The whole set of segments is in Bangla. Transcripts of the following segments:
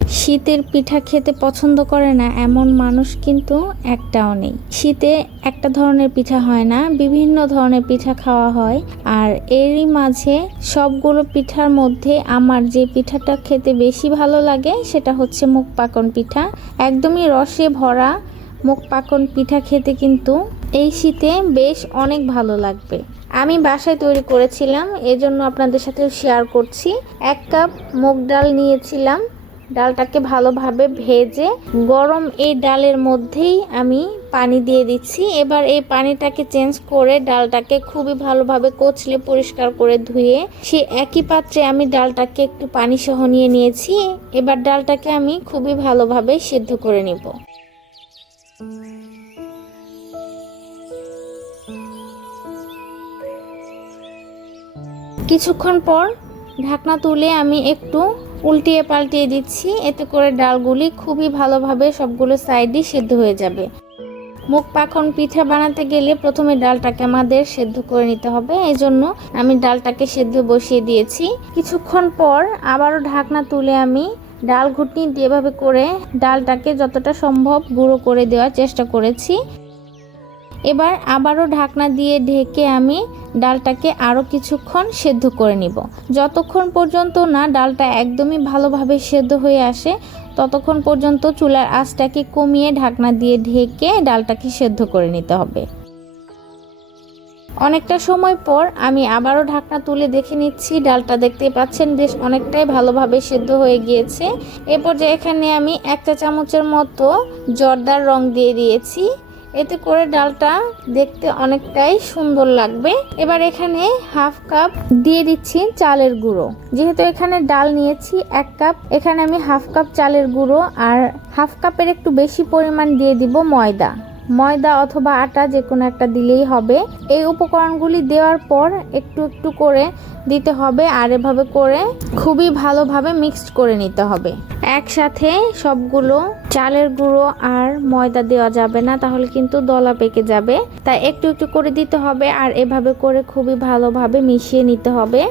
শীতের পিঠা খেতে পছন্দ করে না এমন মানুষ কিন্তু একটাও নেই। শীতে একটা ধরনের পিঠা হয় না, বিভিন্ন ধরনের পিঠা খাওয়া হয় আর এরই মাঝে সবগুলো পিঠার মধ্যে আমার যে পিঠাটা খেতে বেশি ভালো লাগে সেটা হচ্ছে মুখ পাকন পিঠা। একদমই রসে ভরা মুখ পাকন পিঠা খেতে কিন্তু এই শীতে বেশ অনেক ভালো লাগবে। আমি বাসায় তৈরি করেছিলাম, এজন্য আপনাদের সাথে শেয়ার করছি। এক কাপ মুগ ডাল নিয়েছিলাম। ডালটাকে ভালোভাবে ভেজে গরম এই ডালের মধ্যেই আমি পানি দিয়ে দিচ্ছি। এবার এই পানিটাকে চেঞ্জ করে ডালটাকে খুবই ভালোভাবে কচলে পরিষ্কার করে ধুয়ে সে একই পাত্রে আমি ডালটাকে একটু পানি সহ নিয়ে নিয়েছি। এবার ডালটাকে আমি খুবই ভালোভাবে সেদ্ধ করে নিব। কিছুক্ষণ পর ঢাকনা তুলে আমি একটু উল্টিয়ে পাল্টিয়ে দিচ্ছি। এতে করে ডালগুলি খুবই ভালোভাবে সবগুলো সাইডই সেদ্ধ হয়ে যাবে। মুখ পাখন পিঠা বানাতে গেলে প্রথমে ডালটাকে আমাদের সেদ্ধ করে নিতে হবে। এই জন্য আমি ডালটাকে সেদ্ধ বসিয়ে দিয়েছি। কিছুক্ষণ পর আবারও ঢাকনা তুলে আমি ডাল ঘুটনি দিয়ে এভাবে করে ডালটাকে যতটা সম্ভব গুঁড়ো করে দেওয়ার চেষ্টা করেছি। এবার আবারও ঢাকনা দিয়ে ঢেকে আমি ডালটাকে আরও কিছুক্ষণ সেদ্ধ করে নিব। যতক্ষণ পর্যন্ত না ডালটা একদমই ভালোভাবে সেদ্ধ হয়ে আসে, ততক্ষণ পর্যন্ত চুলার আঁচটাকে কমিয়ে ঢাকনা দিয়ে ঢেকে ডালটাকে সেদ্ধ করে নিতে হবে। অনেকটা সময় পর আমি আবারও ঢাকনা তুলে দেখে নিচ্ছি, ডালটা দেখতে পাচ্ছেন বেশ অনেকটাই ভালোভাবে সেদ্ধ হয়ে গিয়েছে। এরপর যে এখানে আমি একটা চামচের মতো জর্দার রং দিয়ে দিয়েছি। এতে করে ডালটা দেখতে অনেকটাই সুন্দর লাগবে। এবার এখানে হাফ কাপ দিয়ে দিচ্ছি চালের গুঁড়ো। যেহেতু এখানে ডাল নিয়েছি, এক কাপ। এখানে আমি হাফ কাপ চালের গুঁড়ো আর হাফ কাপের একটু বেশি পরিমাণ দিয়ে দিব ময়দা। ময়দা অথবা আটা যে কোনো একটা দিলেই হবে। এই উপকরণগুলি দেওয়ার পর একটু একটু করে দিতে হবে আর এভাবে করে খুবই ভালোভাবে মিক্সড করে নিতে হবে। একসাথে সবগুলো চালের গুঁড়ো আর ময়দা দেওয়া যাবে না, তাহলে কিন্তু দলা পেকে যাবে। তাই একটু একটু করে দিতে হবে আর এভাবে করে খুবই ভালোভাবে মিশিয়ে নিতে হবে।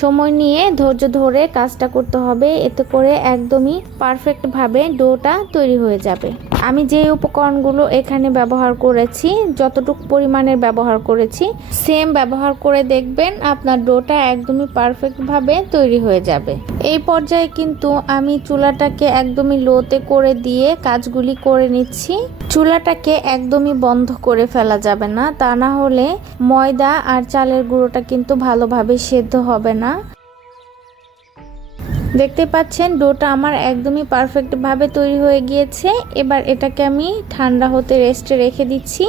সময় নিয়ে ধৈর্য ধরে কাজটা করতে হবে। এতে করে একদমই পারফেক্টভাবে ডোটা তৈরি হয়ে যাবে। আমি যে উপকরণগুলো এখানে ব্যবহার করেছি, যতটুকু পরিমাণের ব্যবহার করেছি সেম ব্যবহার করে দেখবেন আপনার ডোটা একদমই পারফেক্টভাবে তৈরি হয়ে যাবে। এই পর্যায়ে কিন্তু আমি চুলাটাকে একদমই লোতে করে দিয়ে কাজগুলি করে নিচ্ছি। চুলাটাকে একদমই বন্ধ করে ফেলা যাবে না। তা না হলে ময়দা আর চালের গুঁড়োটা কিন্তু ভালোভাবে সেদ্ধ হবে না? দেখতে পাচ্ছেন, ডোটা আমার একদমই পারফেক্টভাবে তৈরি হয়ে গিয়েছে। এবার এটাকে আমি ঠান্ডা হতে রেস্টে রেখে দিচ্ছি।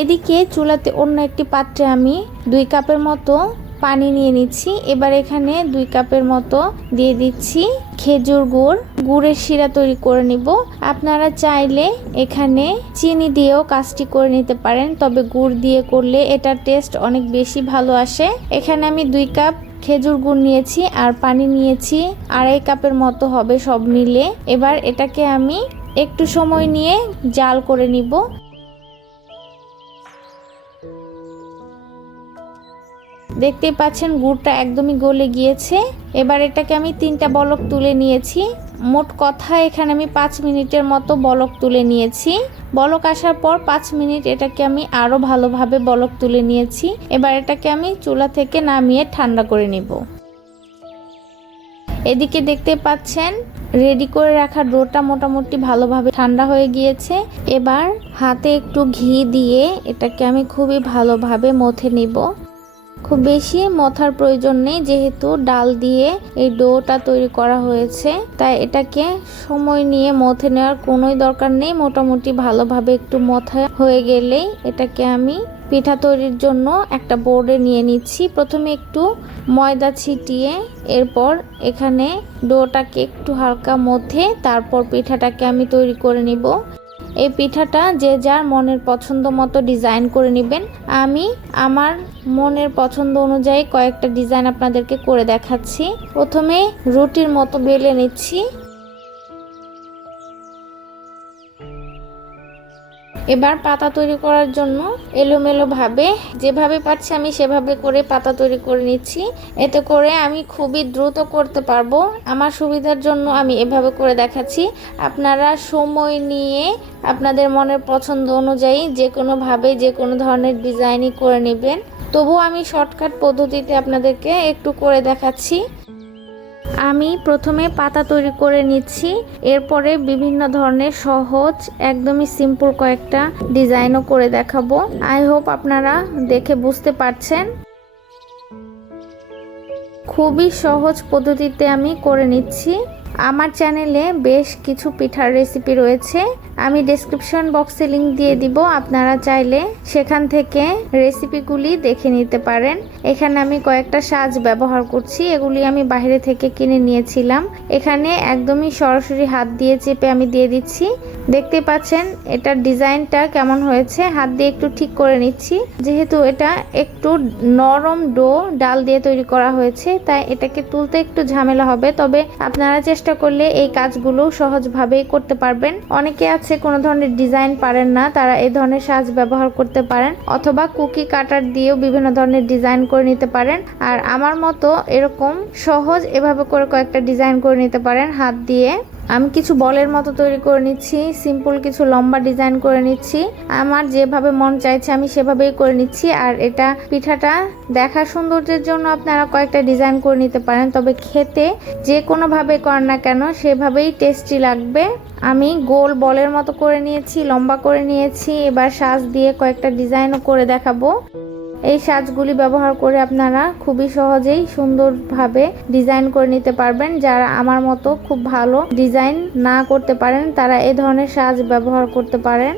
এদিকে চুলাতে অন্য একটি পাত্রে আমি দুই কাপের মতো পানি নিয়ে নিচ্ছি। এবার এখানে দুই কাপের মতো দিয়ে দিচ্ছি খেজুর গুড়। গুড়ের শিরা তৈরি করে নিব। আপনারা চাইলে এখানে চিনি দিয়েও কাজটি করে নিতে পারেন, তবে গুড় দিয়ে করলে এটার টেস্ট অনেক বেশি ভালো আসে। এখানে আমি দুই কাপ খেজুর গুড় নিয়েছি আর পানি নিয়েছি। আড়াই কাপের মতো হবে সব মিলে। এবার এটাকে আমি একটু সময় নিয়ে জাল করে নিব। দেখতেই পাচ্ছেন গুড়টা একদমই গলে গিয়েছে। এবার এটাকে আমি তিনটা বলক তুলে নিয়েছি। মোট কথা এখানে আমি পাঁচ মিনিটের মতো বলক তুলে নিয়েছি। বলক আসার পর পাঁচ মিনিট এটাকে আমি আরও ভালোভাবে বলক তুলে নিয়েছি। এবার এটাকে আমি চুলা থেকে নামিয়ে ঠান্ডা করে নিব। এদিকে দেখতে পাচ্ছেন রেডি করে রাখা ডোটা মোটামুটি ভালোভাবে ঠান্ডা হয়ে গিয়েছে। এবার হাতে একটু ঘি দিয়ে এটাকে আমি খুবই ভালোভাবে মথে নিব। খুব বেশি মথার প্রয়োজন নেই, যেহেতু ডাল দিয়ে এই ডোটা তৈরি করা হয়েছে। তাই এটাকে সময় নিয়ে মথে নেওয়ার কোনোই দরকার নেই। মোটামুটি ভালোভাবে একটু মথা হয়ে গেলেই এটাকে আমি পিঠা তৈরির জন্য একটা বোর্ডে নিয়ে নিচ্ছি। প্রথমে একটু ময়দা ছিটিয়ে এরপর এখানে ডোটাকে একটু হালকা মধ্যে তারপর পিঠাটাকে আমি তৈরি করে নিব। এই পিঠাটা যে যার মনের পছন্দ মতো ডিজাইন করে নেবেন। আমি আমার মনের পছন্দ অনুযায়ী কয়েকটা ডিজাইন আপনাদেরকে করে দেখাচ্ছি। প্রথমে রুটির মতো বেলে নিচ্ছি। এবার পাতা তৈরি করার জন্য এলোমেলো ভাবে যেভাবে পাচ্ছি আমি সেভাবে করে পাতা তৈরি করে নিচ্ছি। এতে করে আমি খুবই দ্রুত করতে পারব। আমার সুবিধার জন্য আমি এভাবে করে দেখাচ্ছি। আপনারা সময় নিয়ে আপনাদের মনের পছন্দ অনুযায়ী যে কোনোভাবে যে কোনো ধরনের ডিজাইনই করে নেবেন। তবু আমি শর্টকাট পদ্ধতিতে আপনাদেরকে একটু করে দেখাচ্ছি। আমি প্রথমে পাতা তৈরি করে নিচ্ছি, এরপরে বিভিন্ন ধরনের সহজ, একদমই সিম্পল কয়েকটা ডিজাইনও করে দেখাবো। আই হোপ আপনারা দেখে বুঝতে পারছেন। খুবই সহজ পদ্ধতিতে আমি করে নিচ্ছি। আমার চ্যানেলে বেশ কিছু পিঠার রেসিপি রয়েছে। আমি ডেসক্রিপশন বক্সে লিংক দিয়ে দিব, আপনারা চাইলে সেখান থেকে রেসিপিগুলি দেখে নিতে পারেন। এখানে আমি কয়েকটা সাজ ব্যবহার করছি, এগুলি আমি বাইরে থেকে কিনে নিয়েছিলাম। এখানে একদমই সরাসরি হাত দিয়ে চেপে আমি দিয়ে দিচ্ছি। দেখতে পাচ্ছেন, এটার ডিজাইনটা কেমন হয়েছে, হাত দিয়ে একটু ঠিক করে নিচ্ছি। যেহেতু এটা একটু নরম ডো, ডাল দিয়ে তৈরি করা হয়েছে, তাই এটাকে তুলতে একটু ঝামেলা হবে। তবে আপনারা চেষ্টা করলে এই কাজগুলো সহজভাবেই করতে পারবেন। অনেকে আছে, কোনো ধরনের ডিজাইন পারেন না, তারা এই ধরনের সাজ ব্যবহার করতে পারেন অথবা কুকি কাটার দিয়েও বিভিন্ন ধরনের ডিজাইন করে নিতে পারেন। আর আমার মতো এরকম সহজ এভাবে করে কয়েকটা ডিজাইন করে নিতে পারেন হাত দিয়ে। আমি কিছু বলের মতো তৈরি করে নিচ্ছি সিম্পল কিছু লম্বা ডিজাইন করে নিচ্ছি। আমার যেভাবে মন চাইছে আমি সেভাবেই করে নিচ্ছি। আর এটা পিঠাটা দেখার সৌন্দর্যের জন্য আপনারা কয়েকটা ডিজাইন করে নিতে পারেন। তবে খেতে যে কোনোভাবে করেন না কেন, সেভাবেই টেস্টি লাগবে। আমি গোল বলের মতো করে নিয়েছি, লম্বা করে নিয়েছি। এবার সাজ দিয়ে কয়েকটা ডিজাইনও করে দেখাবো। এই সাজগুলি ব্যবহার করে আপনারা খুবই সহজেই সুন্দরভাবে ডিজাইন করে নিতে পারবেন। যারা আমার মতো খুব ভালো ডিজাইন না করতে পারেন, তারা এ ধরনের সাজ ব্যবহার করতে পারেন।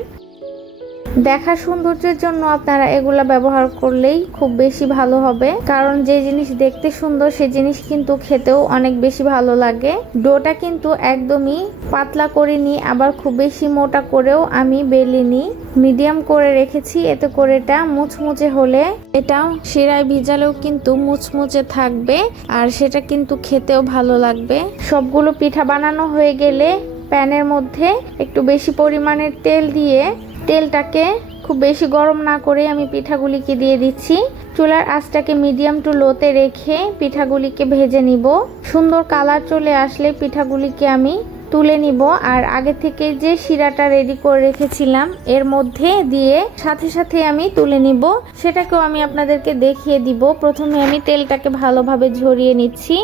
দেখার সৌন্দর্যের জন্য আপনারা এগুলা ব্যবহার করলেই খুব বেশি ভালো হবে। কারণ যে জিনিস দেখতে সুন্দর, সে জিনিস কিন্তু খেতেও অনেক বেশি ভালো লাগে। ডোটা কিন্তু একদমই পাতলা করে করিনি আবার খুব বেশি মোটা করেও আমি বেলিনি মিডিয়াম করে রেখেছি, এতে করে এটা মুচমুচে হলে এটাও শিরায় ভিজালেও কিন্তু মুচমুচে থাকবে, আর সেটা কিন্তু খেতেও ভালো লাগবে। সবগুলো পিঠা বানানো হয়ে গেলে প্যানের মধ্যে একটু বেশি পরিমাণের তেল দিয়ে তেলটাকে খুব বেশি গরম না করে আমি পিঠাগুলিকে দিয়ে দিচ্ছি। চুলার আঁচটাকে মিডিয়াম টু লোতে রেখে পিঠাগুলিকে ভেজে নিব। সুন্দর কালার চলে আসলে পিঠাগুলিকে আমি তুলে নিব। আর আগে থেকে যে শিরাটা রেডি করে রেখেছিলাম, এর মধ্যে দিয়ে সাথে সাথে আমি তুলে নিব। সেটাকেও আমি আপনাদেরকে দেখিয়ে দিব। প্রথমে আমি তেলটাকে ভালোভাবে ঝরিয়ে নিচ্ছি।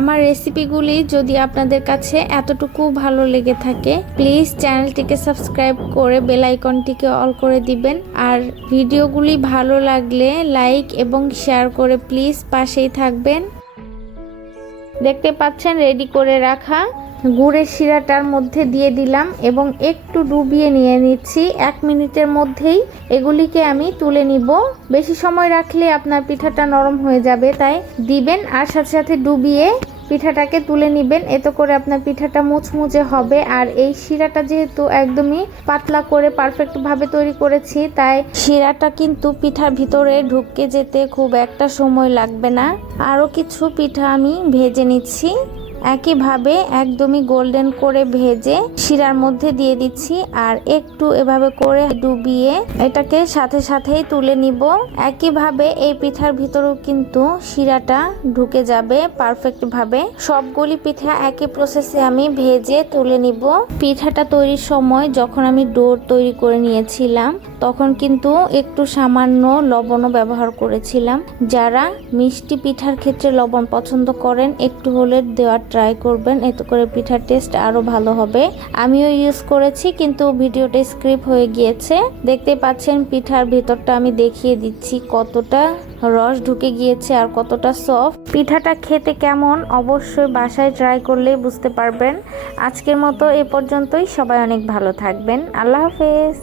আমার রেসিপিগুলি যদি আপনাদের কাছে এতটুকু ভালো লেগে থাকে প্লিজ চ্যানেলটিকে সাবস্ক্রাইব করে বেল আইকনটিকে অল করে দিবেন। আর ভিডিওগুলি ভালো লাগলে লাইক এবং শেয়ার করে প্লিজ পাশেই থাকবেন। দেখতে পাচ্ছেন রেডি করে রাখা। গুড়ের শিরাটার মধ্যে দিয়ে দিলাম এবং একটু ডুবিয়ে নিয়ে নিচ্ছি। এক মিনিটের মধ্যেই এগুলিকে আমি তুলে নিব। বেশি সময় রাখলে আপনার পিঠাটা নরম হয়ে যাবে, তাই দিবেন আর সাথে সাথে ডুবিয়ে পিঠাটাকে তুলে নিবেন। এতে করে আপনার পিঠাটা মুচমুচে হবে। আর এই শিরাটা যেহেতু একদমই পাতলা করে পারফেক্টভাবে তৈরি করেছি, তাই শিরাটা কিন্তু পিঠার ভিতরে ঢুকে যেতে খুব একটা সময় লাগবে না। আরও কিছু পিঠা আমি ভেজে নিচ্ছি। একইভাবে একদমই গোল্ডেন করে ভেজে শিরার মধ্যে দিয়ে দিচ্ছি আর একটু এভাবে করে ডুবিয়ে এটাকে সাথে সাথেই তুলে নিব। একইভাবে এই পিঠার ভিতরেও কিন্তু শিরাটা ঢুকে যাবে পারফেক্ট ভাবে সবগুলি পিঠা একই প্রসেসে আমি ভেজে তুলে নিব। পিঠাটা তৈরির সময় যখন আমি ডোর তৈরি করে নিয়েছিলাম, তখন কিন্তু একটু সামান্য লবণও ব্যবহার করেছিলাম। যারা মিষ্টি পিঠার ক্ষেত্রে লবণ পছন্দ করেন, একটু হলে দেওয়ার ট্রাই করবেন, এতে করে পিঠার টেস্ট আরও ভালো হবে। আমিও ইউজ করেছি, কিন্তু ভিডিওটা স্ক্রিপ হয়ে গিয়েছে। দেখতে পাচ্ছেন, পিঠার ভিতরটা আমি দেখিয়ে দিচ্ছি কতটা রস ঢুকে গিয়েছে আর কতটা সফট পিঠাটা খেতে কেমন, অবশ্যই বাসায় ট্রাই করলেই বুঝতে পারবেন। আজকের মতো এ পর্যন্তই, সবাই অনেক ভালো থাকবেন। আল্লাহ হাফেজ।